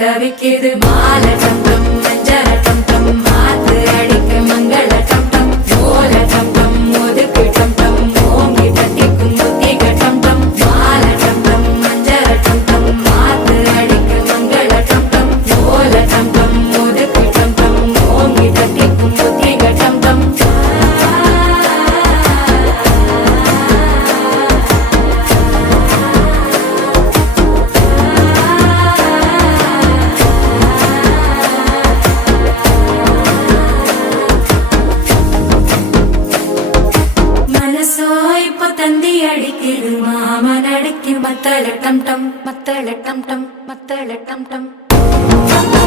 தவிக்குது மால டம் டம் மஞ்சள டம் டம் மாத்து அடிக்க மங்கள டம் டம் ஓல டம் டம் ஒதுக்கு டம் டம் ஓங்கி தட்டிக்கும் முத்திக டம் டம் மால டம் டம் மஞ்சள டம் டம் மாத்து அடிக்க மங்கள டம் டம் ஓல டம் டம் ஒதுக்கு டம் டம் ஓங்கி தட்டிக்கும் முத்திக டம் டம் இப்போ தந்தி அடிக்குது மாமன் அடிக்கு மத்தள டம் டம் மத்தள டம் டம் மத்தள டம் டம்